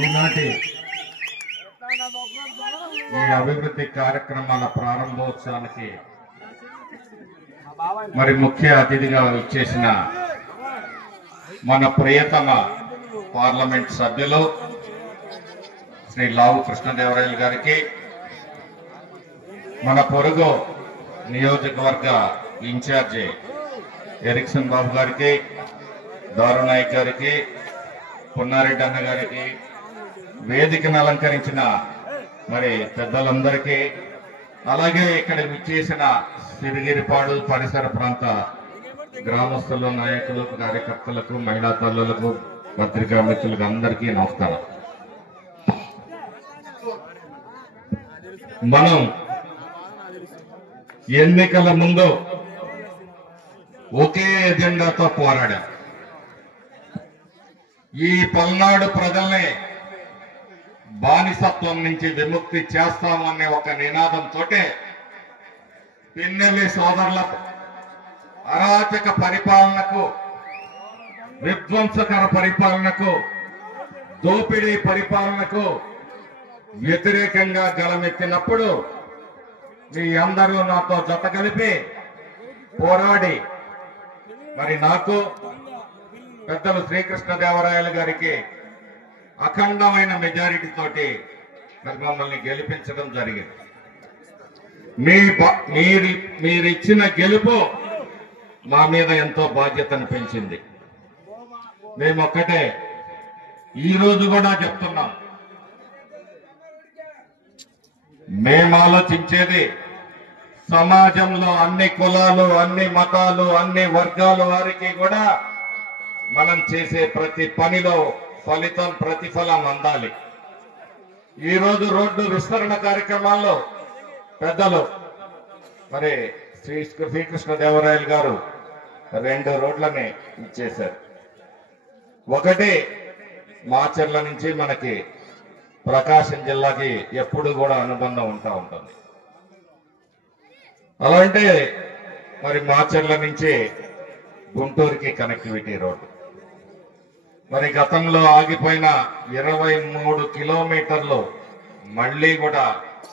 ఈనాటి ఈ అభివృద్ధి కార్యక్రమాల ప్రారంభోత్సవానికి మరి ముఖ్య అతిథిగా ఇచ్చేసిన మన ప్రియతమ పార్లమెంట్ సభ్యులు శ్రీ లావు కృష్ణదేవరాయలు గారికి, మన పొరుగు నియోజకవర్గ ఇన్ఛార్జి ఎరిక్సన్ బాబు గారికి, దారునాయక్ గారికి, పున్నారెడ్డి అన్న గారికి, వేదికను అలంకరించిన మరి పెద్దలందరికీ, అలాగే ఇక్కడ విచ్చేసిన సిరిగిరిపాడు పరిసర ప్రాంత గ్రామస్తులు, నాయకులు, కార్యకర్తలకు, మహిళా తల్లులకు, పత్రికా మిత్రులకు అందరికీ నమస్కారం. మనం ఎన్నికల ముందు ఒకే ఎజెండాతో పోరాడాం. ఈ పల్నాడు ప్రజల్ని బానిసత్వం నుంచి విముక్తి చేస్తామనే ఒక నినాదంతో పిన్నెల్లి సోదరుల అరాచక పరిపాలనకు, విధ్వంసకర పరిపాలనకు, దోపిడీ పరిపాలనకు వ్యతిరేకంగా గళమెత్తినప్పుడు మీ అందరూ నాతో జత కలిపి పోరాడి మరి నాకు పెద్దలు శ్రీకృష్ణదేవరాయలు గారికి అఖండమైన మెజారిటీ తోటి మరి మమ్మల్ని గెలిపించడం జరిగింది. మీరిచ్చిన గెలుపు మా మీద ఎంతో బాధ్యతను పెంచింది. మేమొక్కటే ఈ రోజు కూడా చెప్తున్నాం, మేము ఆలోచించేది సమాజంలో అన్ని కులాలు, అన్ని మతాలు, అన్ని వర్గాల వారికి కూడా మనం చేసే ప్రతి పనిలో ఫలితం, ప్రతిఫలం అందాలి. ఈ రోజు రోడ్డు విస్తరణ కార్యక్రమాల్లో పెద్దలు మరి శ్రీకృష్ణదేవరాయలు గారు 2 రోడ్లని ఇచ్చేశారు. ఒకటి మాచర్ల నుంచి మనకి ప్రకాశం జిల్లాకి ఎప్పుడు కూడా అనుబంధం ఉంటుంది. అలాంటి మరి మాచర్ల నుంచి గుంటూరుకి కనెక్టివిటీ రోడ్డు, మరి గతంలో ఆగిపోయిన 23 కిలోమీటర్లు మళ్లీ కూడా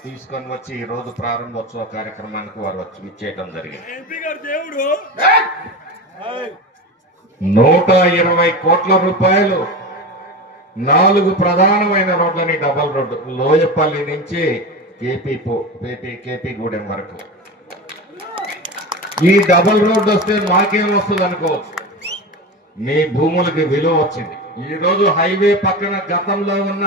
తీసుకొని వచ్చి ఈ రోజు ప్రారంభోత్సవ కార్యక్రమానికి వారు వచ్చి ఇచ్చేయడం జరిగింది. 120 కోట్ల రూపాయలు 4 ప్రధానమైన రోడ్లని, డబల్ రోడ్డు లోయపల్లి నుంచి కేపీ గూడెం వరకు. ఈ డబల్ రోడ్డు వస్తే మాకేం వస్తుంది అనుకోవచ్చు, మీ భూములకి విలువ వచ్చింది. ఈ రోజు హైవే పక్కన గతంలో ఉన్న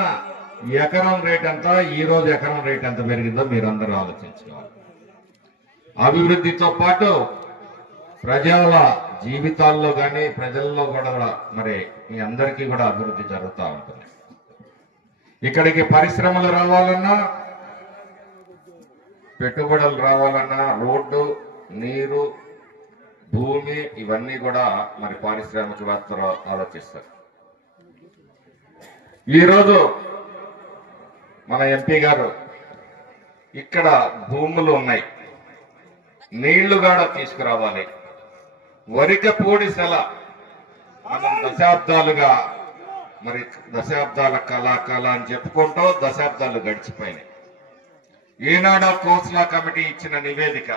ఎకరం రేట్ ఎంత, ఈ రోజు ఎకరం రేట్ ఎంత పెరిగిందో మీరందరూ ఆలోచించుకోవాలి. అభివృద్ధితో పాటు ప్రజల జీవితాల్లో కానీ ప్రజల్లో కూడా మరి మీ అందరికీ కూడా అభివృద్ధి జరుగుతూ ఉంటుంది. ఇక్కడికి పరిశ్రమలు రావాలన్నా, పెట్టుబడులు రావాలన్నా రోడ్డు, నీరు, భూమి ఇవన్నీ కూడా మరి పారిశ్రామికవేత్తలు ఆలోచిస్తారు. ఈరోజు మన ఎంపీ గారు ఇక్కడ భూములు ఉన్నాయి, నీళ్లు కూడా తీసుకురావాలి. వరికపూడి సెల మనం దశాబ్దాల కళ అని చెప్పుకుంటూ దశాబ్దాలు గడిచిపోయినాయి. ఈనాడు కోస్లా కమిటీ ఇచ్చిన నివేదిక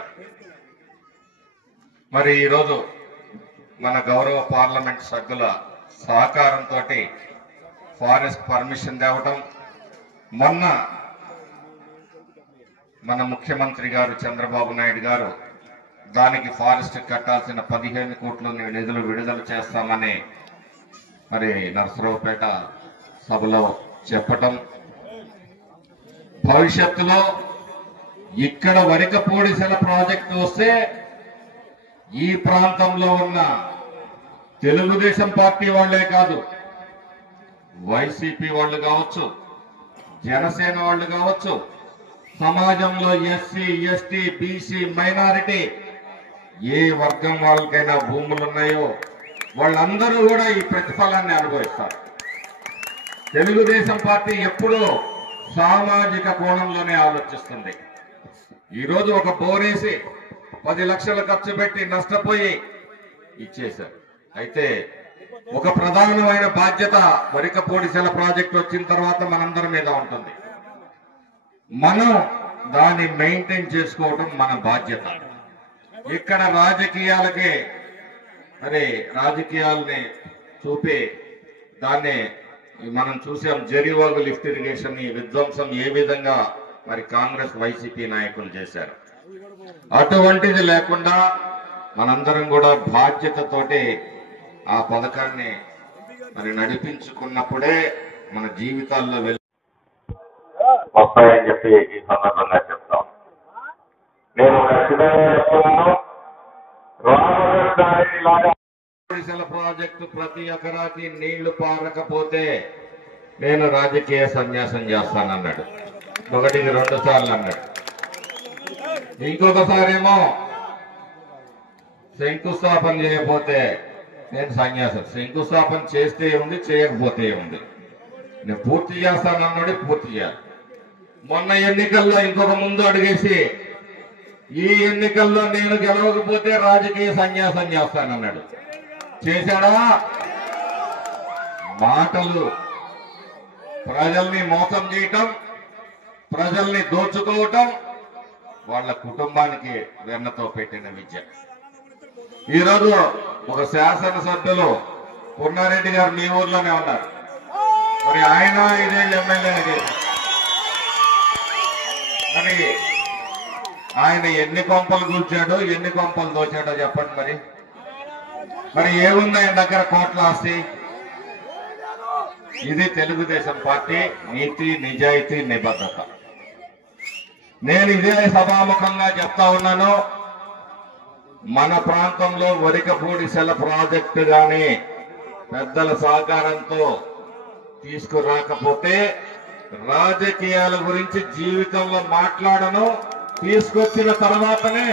మరి ఈరోజు మన గౌరవ పార్లమెంట్ సభ్యుల సహకారంతో ఫారెస్ట్ పర్మిషన్ తేవడం, మొన్న మన ముఖ్యమంత్రి గారు చంద్రబాబు నాయుడు గారు దానికి ఫారెస్ట్ కట్టాల్సిన 15 కోట్ల నిధులు విడుదల చేస్తామని మరి నర్సరావుపేట సభలో చెప్పటం, భవిష్యత్తులో ఇక్కడ వరికపూడిసెల ప్రాజెక్టు వస్తే ఈ ప్రాంతంలో ఉన్న తెలుగుదేశం పార్టీ వాళ్లే కాదు, వైసీపీ వాళ్ళు కావచ్చు, జనసేన వాళ్ళు కావచ్చు, సమాజంలో ఎస్సీ, ఎస్టీ, బీసీ, మైనారిటీ ఏ వర్గం వాళ్ళకైనా భూములు ఉన్నాయో వాళ్ళందరూ కూడా ఈ ప్రతిఫలాన్ని అనుభవిస్తారు. తెలుగుదేశం పార్టీ ఎప్పుడూ సామాజిక కోణంలోనే ఆలోచిస్తుంది. ఈరోజు ఒక బోరేసి 10 లక్షలు ఖర్చు పెట్టి నష్టపోయి ఇచ్చేశారు. అయితే ఒక ప్రధానమైన బాధ్యత వరికపూడిసెల ప్రాజెక్టు వచ్చిన తర్వాత మనందరి మీద ఉంటుంది. మనం దాన్ని మెయింటైన్ చేసుకోవడం మన బాధ్యత. ఇక్కడ రాజకీయాలని చూపి దాన్ని మనం చూసాం. జరివాగు లిఫ్ట్ ఇరిగేషన్ విధ్వంసం ఏ విధంగా మరి కాంగ్రెస్ వైసీపీ నాయకులు చేశారు. అటువంటిది లేకుండా మనందరం కూడా బాధ్యతతోటి ఆ పథకాన్ని మరి నడిపించుకున్నప్పుడే మన జీవితాల్లో వస్తాయని చెప్పి ఈ సందర్భంగా చెప్తాం. నేను ప్రాజెక్టు ప్రతి ఎకరాకి నీళ్లు పారకపోతే నేను రాజకీయ సన్యాసం చేస్తానన్నాడు. ఒకటికి 2 సార్లు అన్నాడు. ఇంకొకసారేమో శంకుస్థాపన చేయకపోతే నేను సన్యాసం. శంకుస్థాపన చేస్తే ఉంది, చేయకపోతే ఉంది. నేను పూర్తి చేస్తానన్నాడు, పూర్తి చేయాలి. మొన్న ఎన్నికల్లో ఇంకొక ముందు అడిగేసి ఈ ఎన్నికల్లో నేను గెలవకపోతే రాజకీయ సన్యాసం చేస్తానన్నాడు. చేశాడా? మాటలు ప్రజల్ని మోసం చేయటం, ప్రజల్ని దోచుకోవటం వాళ్ళ కుటుంబానికి వెన్నతో పెట్టిన విద్య. ఈరోజు ఒక శాసనసభ్యులు పున్నారెడ్డి గారు మీ ఊర్లోనే ఉన్నారు. మరి ఆయన 5 ఏళ్ళు ఎమ్మెల్యేగా చేశారు. మరి ఆయన ఎన్ని కొంపలు కూర్చాడో, ఎన్ని కొంపలు దోచాడో చెప్పండి. మరి ఏముంది ఆయన దగ్గర కోట్ల ఆస్తి? ఇది తెలుగుదేశం పార్టీ నీతి, నిజాయితీ, నిబద్ధత. నేను ఇదే సభాముఖంగా చెప్తా ఉన్నాను. మన ప్రాంతంలో వరికపూడిసెల ప్రాజెక్టు గాని పెద్దల సహకారంతో తీసుకురాకపోతే రాజకీయాల గురించి జీవితంలో మాట్లాడను. తీసుకొచ్చిన తర్వాతనే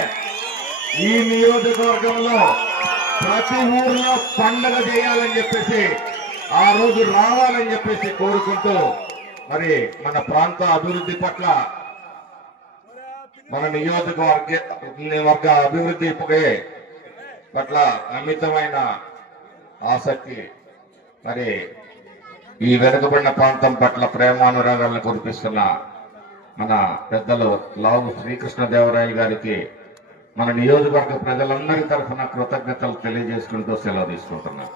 ఈ నియోజకవర్గంలో ప్రతి ఊర్లో పండగ చేయాలని చెప్పేసి, ఆ రోజు రావాలని చెప్పేసి కోరుకుంటూ మరి మన ప్రాంత అభివృద్ధి పట్ల, మన నియోజకవర్గ అభివృద్ధి పట్ల అమితమైన ఆసక్తి, మరి ఈ వెనుకబడిన ప్రాంతం పట్ల ప్రేమానురాగాలను కురిపిస్తున్న మన పెద్దలు లావు శ్రీకృష్ణదేవరాయలు గారికి మన నియోజకవర్గ ప్రజలందరి తరఫున కృతజ్ఞతలు తెలియజేసుకుంటూ సెలవు తీసుకుంటున్నాను.